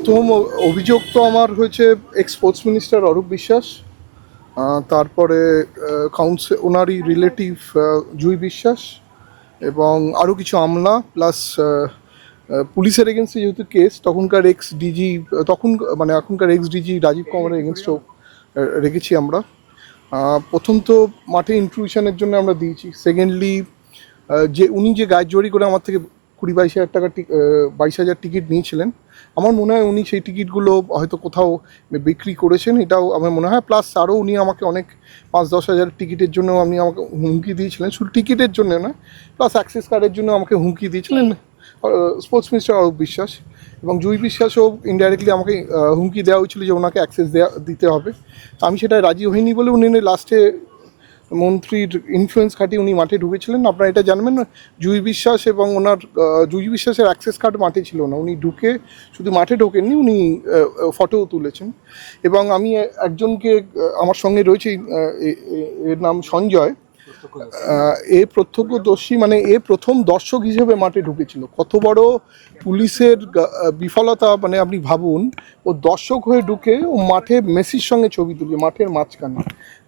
প্রথম অভিযোগ তো আমার হয়েছে x sports minister Arup Biswas, তারপরে ওনারই রিলেটিভ জুই বিশ্বাস এবং আরও কিছু আমলা প্লাস পুলিশের এগেনস্টে যেহেতু কেস তখনকার এক্স ডিজি মানে এখনকার এক্স ডিজি রাজীব কুমারের এগেনস্টেও রেখেছি আমরা। প্রথম তো মাঠে ইন্ট্রুশনের জন্য আমরা দিয়েছি। সেকেন্ডলি যে উনি যে গায়ের জড়ি করে আমার থেকে 20-22 হাজার টাকা 22,000 টিকিট নিয়েছিলেন, আমার মনে হয় উনি সেই টিকিটগুলো হয়তো কোথাও বিক্রি করেছেন, এটাও আমার মনে হয়। প্লাস আরও উনি আমাকে অনেক 5-10 হাজার টিকিটের জন্য আপনি আমাকে হুমকি দিয়েছিলেন, শুধু টিকিটের জন্য না, প্লাস অ্যাক্সেস কার্ডের জন্য আমাকে হুমকি দিয়েছিলেন স্পোর্টস মিনিস্টার অরূপ বিশ্বাস। এবং জুই বিশ্বাসও ইনডাইরেক্টলি আমাকে হুমকি দেওয়া হয়েছিল যে ওনাকে অ্যাক্সেস দিতে হবে। আমি সেটা রাজি হইনি বলে উনি লাস্টে মন্ত্রীর ইনফ্লুয়েন্স খাটিয়ে উনি মাঠে ঢুকেছিলেন। আপনারা এটা জানবেন না, জুই বিশ্বাস এবং ওনার জুই বিশ্বাসের অ্যাক্সেস কার্ড মাঠে ছিল না, উনি ঢুকে শুধু মাঠে ঢোকেননি, উনি ফটোও তুলেছেন। এবং আমি একজনকে আমার সঙ্গে রয়েছে, এর নাম সঞ্জয়, এ প্রত্যক্ষদর্শী, মানে এ প্রথম দর্শক হিসেবে মাঠে ঢুকেছিল। কত বড় পুলিশের বিফলতা, মানে আপনি ভাবুন, ও দর্শক হয়ে ঢুকে ও মাঠে মেসির সঙ্গে ছবি তুলবে মাঠের মাঝখানে।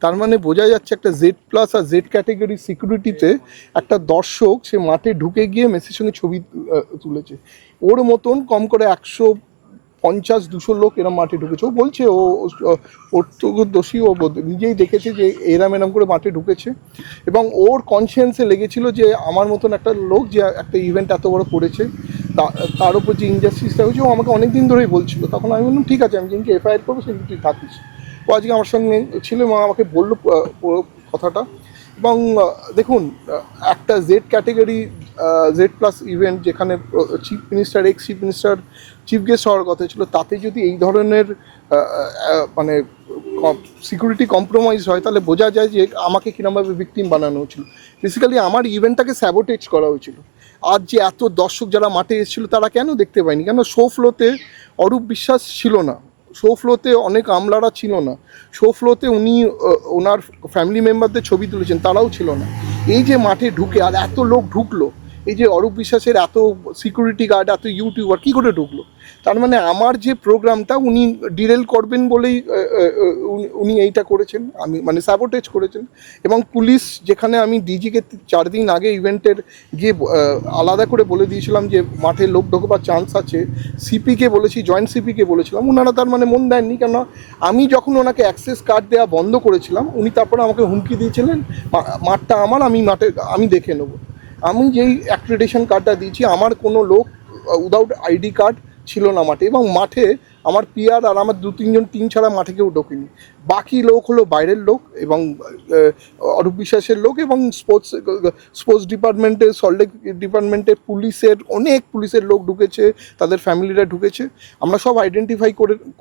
তার মানে বোঝা যাচ্ছে একটা জেড প্লাস আর জেড ক্যাটেগরি সিকিউরিটিতে একটা দর্শক সে মাঠে ঢুকে গিয়ে মেসির সঙ্গে ছবি তুলেছে। ওর মতন কম করে 150-200 লোক এরম মাঠে ঢুকেছে। ও বলছে ওর তো দোষী, ও নিজেই দেখেছে যে এরম করে মাঠে ঢুকেছে এবং ওর কনসিয়েন্সে লেগেছিল যে আমার মতন একটা লোক যে একটা ইভেন্ট এত বড় করেছে তার উপর যে ইনজাস্টিসটা হয়েছে, ও আমাকে অনেক দিন ধরেই বলছিল। তখন আমি বললাম ঠিক আছে, আমি যেদিনকে এফআইআর করবো সেদিন তুই থাকিস। ও আজকে আমার সঙ্গে ছিল এবং আমাকে বললো কথাটা। এবং দেখুন, একটা Z category Z plus event যেখানে chief minister ex chief minister chief guest হওয়ার কথা ছিল, তাতে যদি এই ধরনের মানে সিকিউরিটি কম্প্রোমাইজ হয়, তাহলে বোঝা যায় যে আমাকে কিরমভাবে ভিকটিম বানানো হয়েছিল। বেসিক্যালি আমার ইভেন্টটাকে স্যাবোটেজ করা হয়েছিল। আর যে এত দর্শক যারা মাঠে এসেছিলো তারা কেন দেখতে পায়নি? কেন শো ফ্লোতে অরূপ বিশ্বাস ছিল না, শো ফ্লোতে অনেক আমলারা ছিল না, শো ফ্লোতে উনি ওনার ফ্যামিলি মেম্বারদের ছবি তুলেছেন, তারাও ছিল না। এই যে মাঠে ঢুকে আর এত লোক ঢুকলো, এই যে অরূপ বিশ্বাসের এত সিকিউরিটি গার্ড, এত ইউটিউবার কী করে ঢুকলো? তার মানে আমার যে প্রোগ্রামটা উনি ডিরেল করবেন বলেই উনি এইটা করেছেন, আমি মানে স্যাবোটেজ করেছেন। এবং পুলিশ, যেখানে আমি ডিজিকে 4 দিন আগে ইভেন্টের গিয়ে আলাদা করে বলে দিয়েছিলাম যে মাঠে লোক ঢোকবার চান্স আছে, সিপিকে বলেছি, জয়েন্ট সিপিকে বলেছিলাম, ওনারা তার মানে মন দেননি। কেন, আমি যখন ওনাকে অ্যাক্সেস কার্ড দেওয়া বন্ধ করেছিলাম, উনি তারপরে আমাকে হুমকি দিয়েছিলেন মাঠটা আমার, আমি দেখে নেবো। আমি যেই অ্যাক্রেডিটেশন কার্ডটা দিয়েছি, আমার কোনো লোক উইদাউট আইডি কার্ড ছিল না মাঠে। এবং মাঠে আমার পিআর আর আমার 2-3জন টিম ছাড়া মাঠে কেউ ঢোকেনি। বাকি লোক হলো বাইরের লোক এবং অরূপ বিশ্বাসের লোক এবং স্পোর্টস ডিপার্টমেন্টের, সল্টলেক ডিপার্টমেন্টের অনেক পুলিশের লোক ঢুকেছে, তাদের ফ্যামিলিরা ঢুকেছে। আমরা সব আইডেন্টিফাই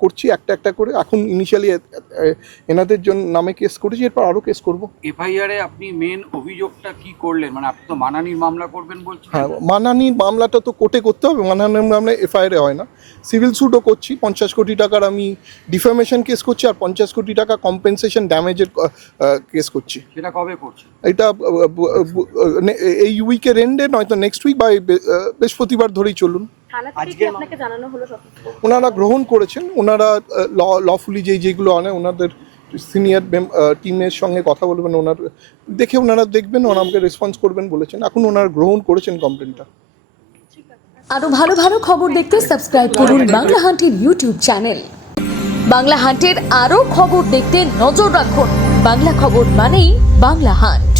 করছি একটা একটা করে। এখন ইনিশিয়ালি এনাদের জন্য নামে কেস করেছি, এরপর আরও কেস করবো। এফআইআরে আপনি মেন অভিযোগটা কি করলেন? মানে আপনি তো মানহানির মামলা করবেন বলছেন। হ্যাঁ, মানহানির মামলাটা তো কোর্টে করতে হবে, মানহানির মামলা এফআইআরে হয় না। সিভিল স্যুটও করছি, 50 কোটি টাকার আমি ডিফেমেশন কেস করছি আর 50 কোটি টাকা কম্পেনসেশন ড্যামেজের কেস করছি। সেটা কবে করছি? এটা এই উইকের এন্ডে, নয়তো নেক্সট উইক বা বৃহস্পতিবার ধরেই চলুন। ওনারা গ্রহণ করেছেন, ওনারা লফুলি যেগুলো আনে ওনাদের সিনিয়র টিমের সঙ্গে কথা বলবেন, ওনারা দেখবেন, ওনাকে রেসপন্স করবেন বলেছেন। এখন ওনারা গ্রহণ করেছেন কমপ্লেনটা। আরো ভালো ভালো খবর দেখতে সাবস্ক্রাইব করুন বাংলা হান্টের ইউটিউব চ্যানেল। বাংলা হান্টের আরো খবর দেখতে নজর রাখুন। বাংলা খবর মানেই বাংলা হান্ট।